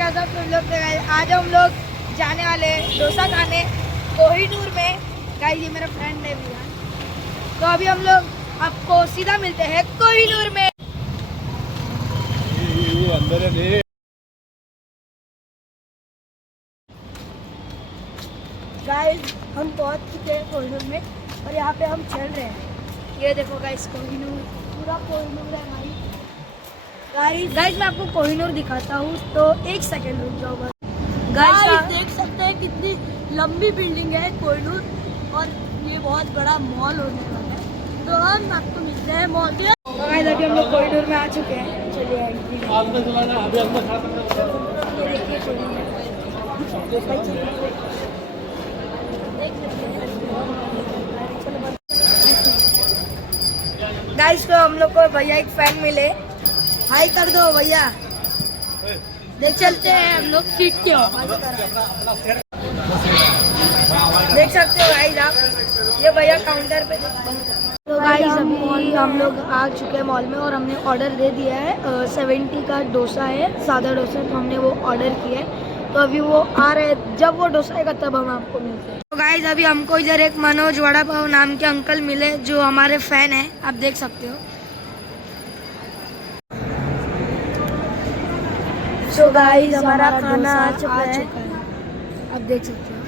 कैसा तुम लोग आज हम लोग जाने वाले डोसा खाने कोहिनूर में। गाइस ये मेरा फ्रेंड है भी, तो अभी हम लोग आपको सीधा मिलते हैं कोहिनूर में। अंदर है गाइस हम पहुंच चुके हैं कोहिनूर में और यहाँ पे हम चल रहे हैं। ये देखो गाइस कोहिनूर, पूरा कोहिनूर है भाई। गाइस मैं आपको कोहिनूर दिखाता हूँ, तो एक सेकंड रुक जाओ बस। गाइस देख सकते हैं कितनी लंबी बिल्डिंग है कोहिनूर और ये बहुत बड़ा मॉल होने वाला है। तो हम आपको मिलते हैं मॉल में। तो गाइस अभी हम लोग कोहिनूर में आ चुके हैं। चलिए ये देखिए गाइस, तो हम लोग को भैया एक फैन मिले। हाई कर दो भैया। देख चलते हैं हम लोग सीट के देख सकते हो गाइस आप, ये भैया काउंटर पे। तो गाइस अभी हम लोग आ चुके हैं मॉल में और हमने ऑर्डर दे दिया है। 70 का डोसा है, सादा डोसा, तो हमने वो ऑर्डर किया है। तो अभी वो आ रहे हैं, जब वो डोसा आएगा तब हम आपको मिलते हैं। तो गाइस अभी हमको इधर एक मनोज वड़ा पाव नाम के अंकल मिले जो हमारे फैन हैं, आप देख सकते हो। सो गाइस हमारा खाना आ चुका है, आप देख सकते हो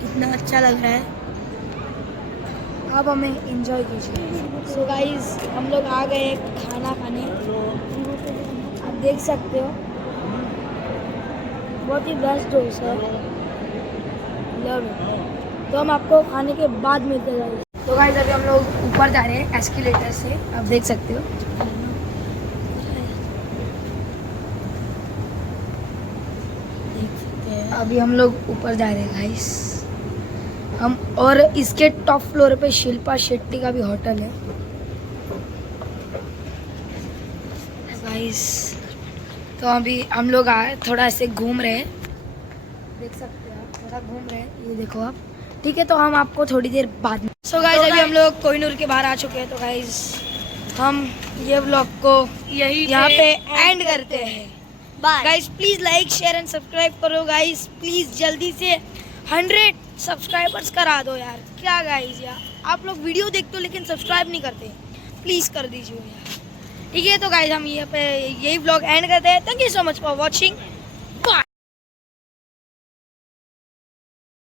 कितना अच्छा लग रहा है। अब हमें एंजॉय कीजिए। सो गाइस हम लोग आ गए खाना खाने, आप देख सकते हो बहुत ही बेस्ट डोसा, लव इट। तो हम आपको खाने के बाद मिलते हैं। तो गाइस अभी हम लोग ऊपर जा रहे हैं एस्केलेटर से, आप देख सकते हो। अभी हम लोग ऊपर जा रहे हैं गाइस हम, और इसके टॉप फ्लोर पे शिल्पा शेट्टी का भी होटल है गाइस। तो अभी हम लोग आए, थोड़ा ऐसे घूम रहे हैं, देख सकते हो आप, थोड़ा घूम रहे हैं, ये देखो आप। ठीक है, तो हम आपको थोड़ी देर बाद में। सो गाइस अभी हम लोग कोहिनूर के बाहर आ चुके हैं। तो गाइस हम ये व्लॉग को यही यहाँ पे एंड करते हैं। Guys please like share and subscribe करो गाइस, प्लीज जल्दी से 100 सब्सक्राइबर्स करा दो यार। क्या गाइस यार, आप लोग वीडियो देखते हो लेकिन सब्सक्राइब नहीं करते, प्लीज कर दीजिए यार। ठीक है, तो गाइस हम यहाँ पे यही व्लॉग एंड करते हैं। Thank you so much for watching.